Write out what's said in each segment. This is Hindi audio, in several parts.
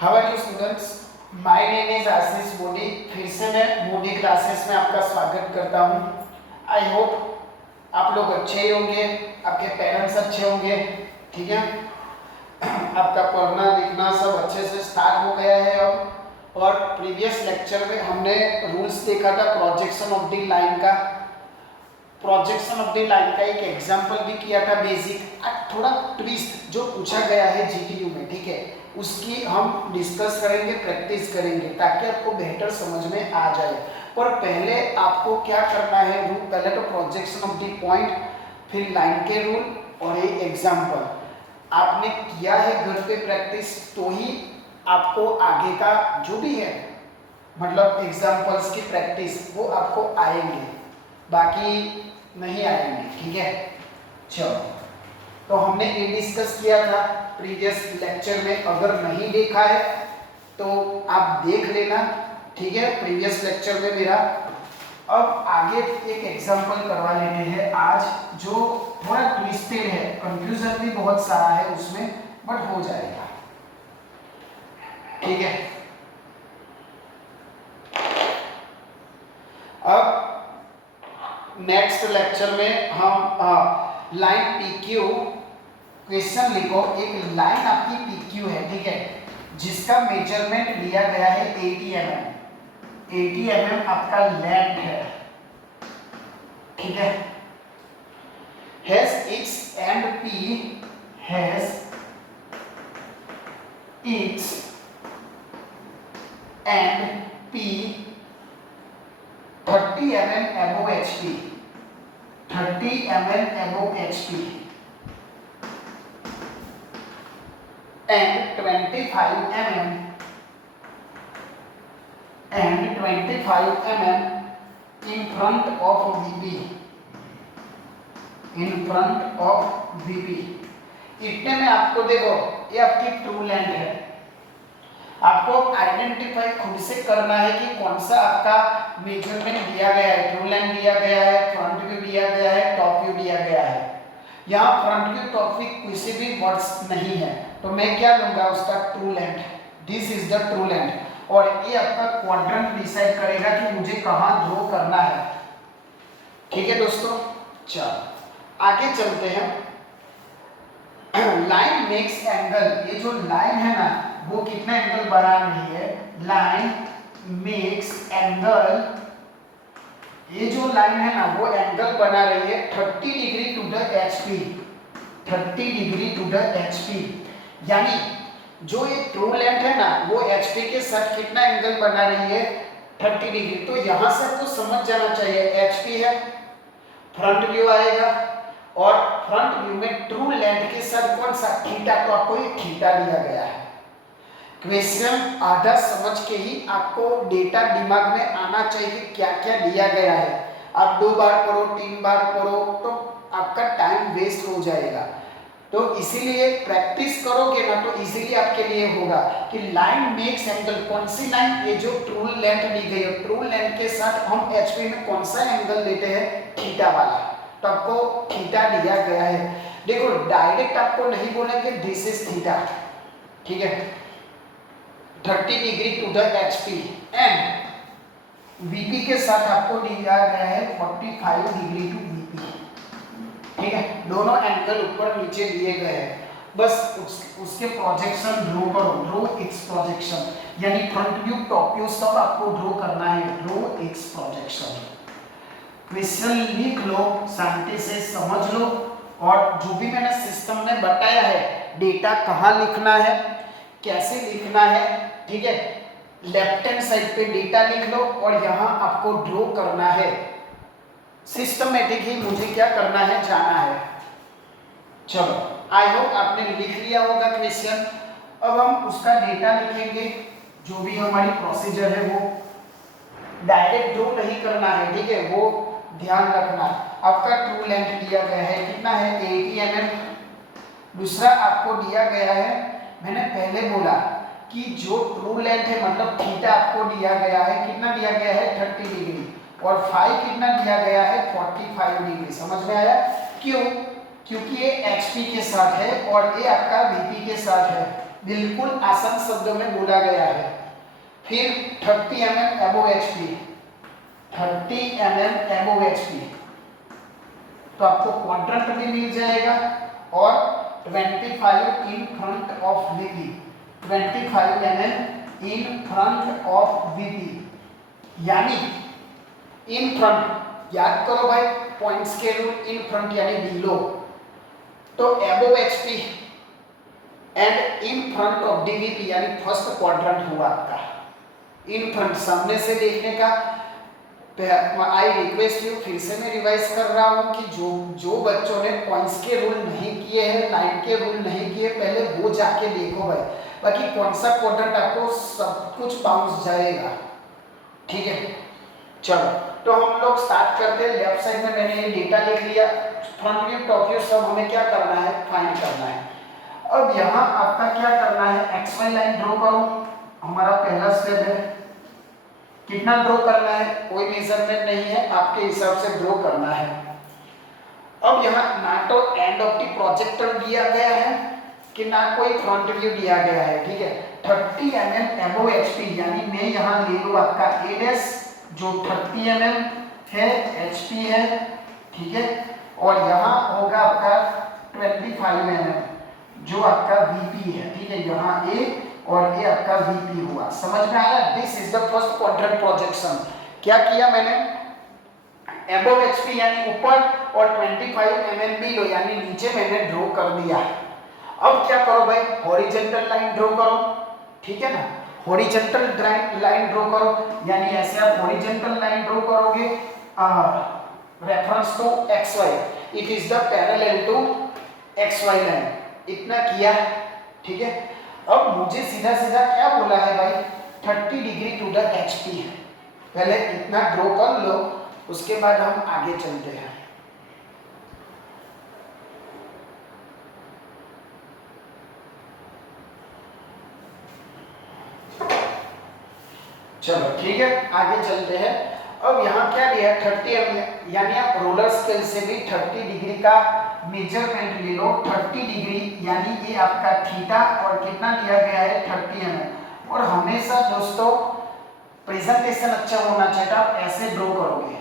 How are you students? My name is Ashish Modi. फिर से मैं मोदी क्लासेस में आपका स्वागत करता हूं। आई होप आप लोग अच्छे ही होंगे, आपके पेरेंट्स अच्छे होंगे, ठीक है। आपका पढ़ना लिखना सब अच्छे से स्टार्ट हो गया है अब। और प्रीवियस लेक्चर में हमने रूल्स देखा था प्रोजेक्शन ऑफ द लाइन का। प्रोजेक्शन ऑफ द लाइन का एक एग्जांपल भी किया था बेसिक। थोड़ा ट्विस्ट जो पूछा गया है जीटीयू में, ठीक है, उसकी हम डिस्कस करेंगे, प्रैक्टिस करेंगे ताकि आपको बेहतर समझ में आ जाए। पर पहले आपको क्या करना है, रूल पहले तो प्रोजेक्शन ऑफ द पॉइंट, फिर लाइन के रूल और ये एग्जांपल आपने किया है घर पे प्रैक्टिस, तो ही आपको आगे का जो भी है मतलब एग्जांपल्स की प्रैक्टिस वो आपको आएंगे, बाकी नहीं आएंगे, ठीक है। चलो, तो हमने ये डिस्कस किया था प्रीवियस लेक्चर में। अगर नहीं देखा है तो आप देख लेना, ठीक है, प्रीवियस लेक्चर में मेरा। अब आगे एक एग्जांपल करवा लेते हैं आज, जो थोड़ा ट्विस्टेड है, कंफ्यूजन भी बहुत सारा है उसमें, बट हो जाएगा, ठीक है। अब नेक्स्ट लेक्चर में हम लाइन PQ, क्वेश्चन लिखो, एक लाइन आपकी PQ है, ठीक है, जिसका मेजरमेंट लिया गया है 80 mm। 80 mm आपका लेंथ है, ठीक है। Has its and P has its and P 30 mm above HP, 30 mm above HP and 25 mm in front of VP, in front of VP। इतने में आपको देखो ये आपकी ट्रू लेंथ है। आपको आइडेंटिफाई खुद से करना है कि कौन सा आपका मेजरमेंट दिया गया है। ट्रू लेंथ दिया गया है, फ्रंट व्यू दिया गया है, टॉप व्यू दिया गया है। यहाँ फ्रंट व्यू टॉप व्यू किसी भी वर्ड्स नहीं है, तो मैं क्या लूंगा उसका true length. This is the true length, और ये आपका क्वाड्रेंट डिसाइड करेगा कि मुझे कहाँ ड्रॉ करना है, ठीक है दोस्तों। चलो आगे चलते हैं। लाइन मेक्स एंगल, ये जो लाइन है ना वो कितना एंगल बना रही है, लाइन मेक्स एंगल, ये जो लाइन है ना वो एंगल बना रही है 30 degree to the HP, 30 degree to the HP। यानी जो ये ट्रू लेंथ है ना वो HP के साथ कितना एंगल बना रही है, 30 डिग्री। तो यहां से आपको समझ जाना चाहिए HP है, फ्रंट व्यू आएगा, और फ्रंट व्यू में ट्रू लेंथ के साथ कौन सा, थीटा, तो आपको ये थीटा दिया गया है। क्वेश्चन आधा समझ के ही आपको डेटा दिमाग में आना चाहिए क्या क्या दिया गया है। आप 2 बार पढ़ो, 3 बार पढ़ो तो आपका टाइम वेस्ट हो जाएगा। तो इसीलिए प्रैक्टिस करोगे ना तो इजीली आपके लिए होगा कि लाइन मेक्स एंगल, कौन सी लाइन, ये जो ट्रू लेंथ दी गई है, ट्रू लेंथ के साथ हम HP में कौन सा एंगल लेते हैं, थीटा वाला, तो आपको थीटा दिया गया है। देखो डायरेक्ट आपको नहीं बोलेंगे दिस इज थीटा, ठीक है, 30 degree to the HP and VP के साथ आपको दिया गया है 45 डिग्री टू VP, ठीक है। दोनों एंगल ऊपर नीचे दिए गए हैं, बस उसके प्रोजेक्शन ड्रॉ करो, ड्रॉ एक्स प्रोजेक्शन, यानी फ्रंट व्यू टॉप व्यू सब आपको ड्रॉ करना है, ड्रॉ एक्स प्रोजेक्शन। क्वेश्चन लिख लो, शांति से समझ लो, और जो भी मैंने सिस्टम में बताया है, डेटा कहाँ लिखना है, कैसे लिखना है, ठीक है, लेफ्ट हैंड साइड पे डेटा लिख लो और यहाँ आपको ड्रॉ करना है। सिस्टमेटिक ही मुझे क्या करना है, जाना है। चलो आई होप आपने लिख लिया होगा क्वेश्चन। अब हम उसका डेटा लिखेंगे, जो भी हमारी प्रोसीजर है वो डायरेक्ट ड्रॉ नहीं करना है, ठीक है, वो ध्यान रखना। आपका ट्रू लेंथ दिया गया है, कितना है, 80 mm। दूसरा आपको दिया गया है, मैंने पहले बोला कि जो ट्रू लेंथ है मतलब थीटा आपको दिया गया है, कितना दिया गया है, 30 डिग्री, और फाई कितना दिया गया है, 45 डिग्री। समझ में आया? क्यों? क्योंकि ये HP के साथ है और ये आपका VP के साथ है, बिल्कुल आसान शब्दों में बोला गया है। फिर 30 mm above HP, 30 mm above HP, तो आपको क्वाड्रेंट भी मिल जाएगा और 25 in front of VP, 25 mm in front of VP, यानी इन फ्रंट, याद करो भाई पॉइंट्स के रूल, इन फ्रंट यानी बिलो, तो above HP and in front of DVP यानी फर्स्ट क्वाड्रेंट हुआ आपका। इन फ्रंट सामने से देखने का, आई रिक्वेस्ट यू, फिर से मैं रिवाइज कर रहा हूँ कि जो बच्चों ने पॉइंट्स के रूल नहीं किए हैं, लाइन के रूल नहीं किए, पहले वो जाके देखो भाई, बाकी कौन सा क्वाड्रेंट आपको सब कुछ बाउंस जाएगा। ठीक है, चलो तो हम लोग स्टार्ट करते हैं। लेफ्ट साइड में मैंने ये डेटा लिख लिया, फ्रंट व्यू टॉप व्यू सब हमें क्या करना है, फाइंड करना है। अब यहाँ आपका क्या करना है, XY लाइन ड्रॉ करो, हमारा पहला स्टेप है। कितना ड्रॉ करना है, कोई मेजरमेंट नहीं है, आपके हिसाब से ड्रॉ करना है। अब यहाँ ना तो एंड ऑफ द प्रोजेक्टर दिया गया है कि ना कोई फ्रंट व्यू दिया गया है। ठीक है, 30 mm अबोव HP, यानी मैं यहाँ ले लूँ आपका A' जो 30 mm है, HP है। ठीक है, और यहाँ होगा आपका 25 mm जो आपका VP है। ठीक है, यहाँ A और ये आपका VP हुआ, समझ में आया। This is the first quadrant projection. क्या किया मैंने, अबोव HP यानी ऊपर और 25 mm बिलो यानी नीचे मैंने ड्रॉ कर दिया। अब क्या करो भाई, हॉरिजॉन्टल लाइन ड्रॉ करो। ठीक है ना, हॉरिजॉन्टल लाइन ड्रॉ करो, यानी ऐसे आप हॉरिजॉन्टल लाइन ड्रॉ करोगे reference to XY, it is the parallel to XY line. इतना किया, ठीक है। अब मुझे सीधा सीधा क्या बोला है भाई, 30 डिग्री टू द HP। पहले इतना ड्रॉ कर लो, उसके बाद हम आगे चलते हैं। चलो ठीक है, आगे चलते हैं। अब यहाँ क्या दिया, 30 यानी आप रोलर स्केल से भी 30 डिग्री का मेजरमेंट ले लो। 30 डिग्री यानी ये आपका थीटा और कितना दिया गया है 30 mm। और हमेशा दोस्तों प्रेजेंटेशन अच्छा होना चाहिए, आप ऐसे ड्रॉ करोगे।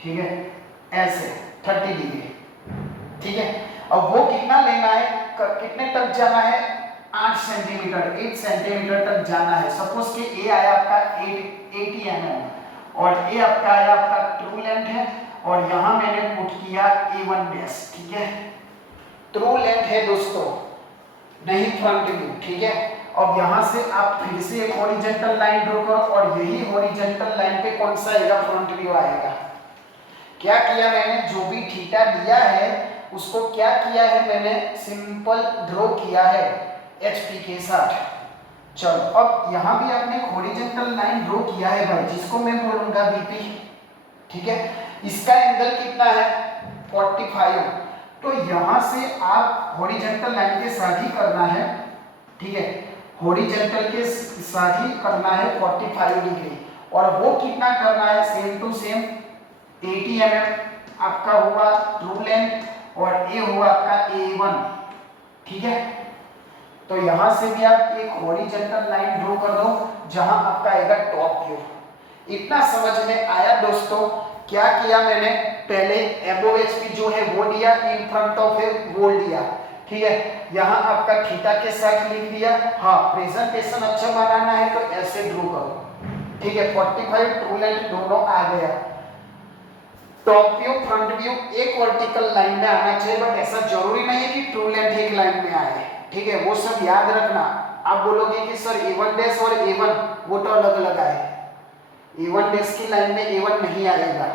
ठीक है, ऐसे 30 डिग्री। ठीक है, अब वो कितना लेना है, कितने तक जाना है, 8 सेंटीमीटर, 8 सेंटीमीटर तक जाना है। सपोज कि ए आया आपका 80 mm और ए आपका आया आपका ट्रू लेंथ है, और यहाँ मैंने पुट किया A1 डैश। ठीक है, ट्रू लेंथ है दोस्तों, नहीं फ्रंट व्यू। ठीक है, अब यहाँ से आप फिर से एक हॉरिजॉन्टल लाइन ड्रॉ करो, और यही हॉरिजॉन्टल लाइन पे कौन सा आएगा, फ्रंट व्यू आएगा। क्या किया मैंने, जो भी थीटा दिया है उसको क्या किया है मैंने, सिंपल ड्रॉ किया है HP के साथ। चलो अब यहाँ भी आपने हॉरिजॉन्टल लाइन ड्रॉ किया है भाई, जिसको मैं बोलूंगा VP। ठीक है, इसका एंगल कितना है 45। तो यहाँ से आप हॉरिजॉन्टल लाइन के साथ ही करना है। ठीक है, हॉरिजॉन्टल के साथ ही करना है 45 डिग्री, और वो कितना करना है, सेम टू सेम 80 mm आपका हुआ ट्रू लेंथ, और ए हुआ आपका A1। ठीक है, तो यहां से भी आप एक हॉरिजॉन्टल लाइन ड्रॉ कर दो, जहां आपका आएगा टॉप व्यू। इतना समझ में आया दोस्तों। क्या किया मैंने, पहले अबोव HP जो है वो दिया, इन फ्रंट ऑफ है वो दिया। ठीक है, यहाँ आपका थीटा के साथ लिख दिया। हाँ, प्रेजेंटेशन अच्छा बनाना है तो ऐसे ड्रॉ करो। ठीक है, 45 ट्रू लेंथ दोनों आ गया। टॉप व्यू फ्रंट व्यू एक वर्टिकल लाइन में आना चाहिए, बट ऐसा जरूरी नहीं है कि ट्रू लेंथ एक लाइन में आए। ठीक है, वो सब याद रखना। आप बोलोगे कि सर A1 डैश और A1 वो तो अलग अलग आए, A1 डैश की लाइन में A1 नहीं आएगा।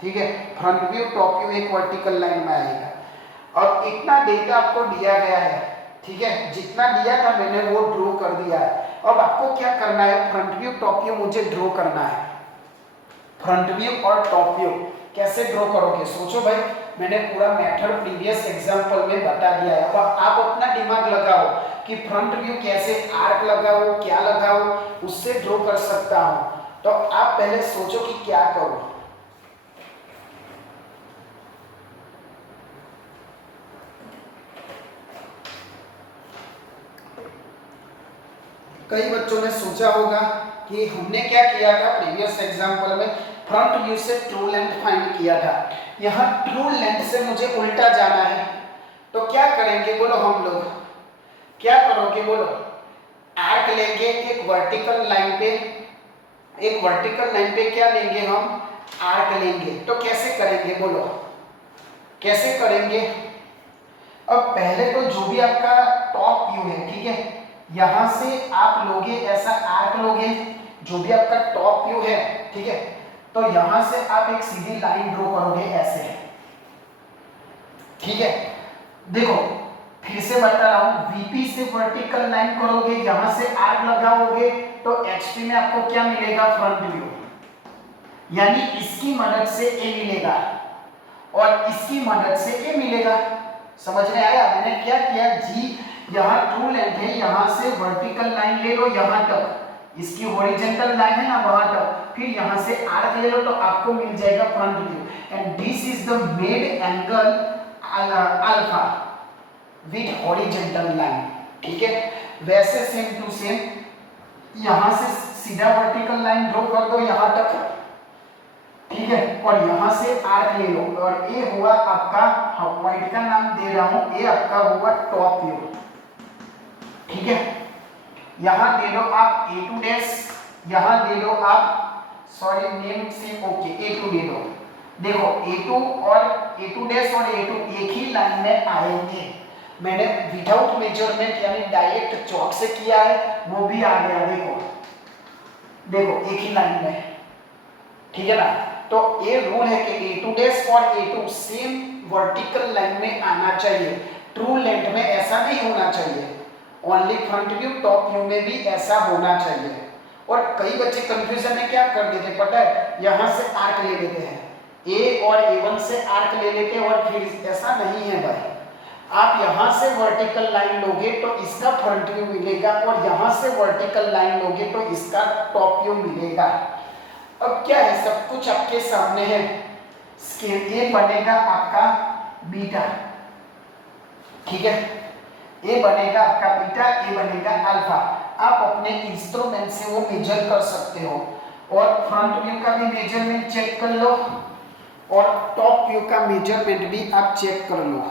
ठीक है, फ्रंट व्यू टॉप व्यू एक वर्टिकल लाइन में आएगा। और इतना डेटा आपको दिया गया है। ठीक है, जितना दिया था मैंने वो ड्रॉ कर दिया है। अब आपको क्या करना है, फ्रंट व्यू टॉप व्यू मुझे ड्रॉ करना है। फ्रंट व्यू और टॉप व्यू कैसे ड्रॉ करोगे, सोचो भाई। मैंने पूरा मेथड प्रीवियस एग्जांपल में बता दिया है। अब आप अपना दिमाग लगाओ कि फ्रंट व्यू कैसे, आर्क लगाओ, क्या लगाओ, उससे ड्रॉ कर सकता हूं। तो आप पहले सोचो कि क्या करो। कई बच्चों ने सोचा होगा कि हमने क्या किया था प्रीवियस एग्जाम्पल में, फ्रंट व्यू से ट्रू लेंथ फाइंड किया था। यहाँ ट्रू लेंथ से मुझे उल्टा जाना है, तो क्या करेंगे बोलो हम लोग, क्या करोगे बोलो, आर्क लेंगे एक वर्टिकल लाइन पे, एक वर्टिकल लाइन पे क्या लेंगे हम, आर्क लेंगे। तो कैसे करेंगे बोलो, कैसे करेंगे। अब पहले तो जो भी आपका टॉप व्यू है, ठीक है, यहां से आप लोगे ऐसा आर्क लोगे, जो भी आपका टॉप व्यू है, ठीक है, तो यहां से आप एक सीधी लाइन ड्रॉ करोगे ऐसे, ठीक है। देखो फिर से बता रहा हूं, वीपी से वर्टिकल लाइन करोगे, यहां से आर्क लगाओगे, तो एचपी में आपको क्या मिलेगा, फ्रंट व्यू, यानी इसकी मदद से ए मिलेगा और इसकी मदद से ए मिलेगा। समझ में आया, मैंने क्या किया जी, यहाँ ट्रू लेंथ है, यहाँ से वर्टिकल लाइन ले लो यहाँ तक, इसकी हॉरिजॉन्टल लाइन है ना वहां तक, फिर यहाँ से आर्क ले लो तो आपको मिल जाएगा front view. And this is the made angle alpha with horizontal line, ठीक है। वैसे सेम टू सेम यहाँ से सीधा वर्टिकल लाइन ड्रॉ कर दो यहाँ तक, ठीक है, और यहां से आर्क ले लो, और ये हुआ आपका, पॉइंट का नाम दे रहा हूं, ये आपका हुआ टॉप व्यू, ठीक है। यहां दे लो आप A2 डैश, यहां दे लो आप, सॉरी नेम से ओके, A2 ले लो। देखो A2 और A2 डैश और A2 एक ही लाइन में आएंगे, मैंने विदाउट मेजरमेंट यानी डायरेक्ट चौक से किया है, वो भी आ गया, देखो देखो एक ही लाइन में, ठीक है ना। तो ये रूल है कि A2 डैश और A2 सेम वर्टिकल लाइन में आना चाहिए, ट्रू लेंथ में ऐसा नहीं होना चाहिए, only front view top view में भी ऐसा होना चाहिए। और कई बच्चे कंफ्यूजन में क्या कर देते पता है, यहां से आर्क ले लेते हैं, A और A1 से आर्क ले लेते हैं, और फिर ऐसा नहीं है भाई, आप यहां से वर्टिकल लाइन लोगे तो इसका फ्रंट व्यू मिलेगा, और यहां से वर्टिकल लाइन लोगे तो इसका टॉप व्यू मिलेगा। अब क्या है, सब कुछ आपके सामने है, स्केल ए बनेगा आपका बीटा, ठीक है, ए बनेगा आपका बीटा, ए बनेगा अल्फा, आप अपने इंस्ट्रूमेंट से वो मेजर कर सकते हो, और फ्रंट व्यू का भी मेजरमेंट चेक कर लो, और टॉप व्यू का मेजरमेंट भी आप चेक कर लो।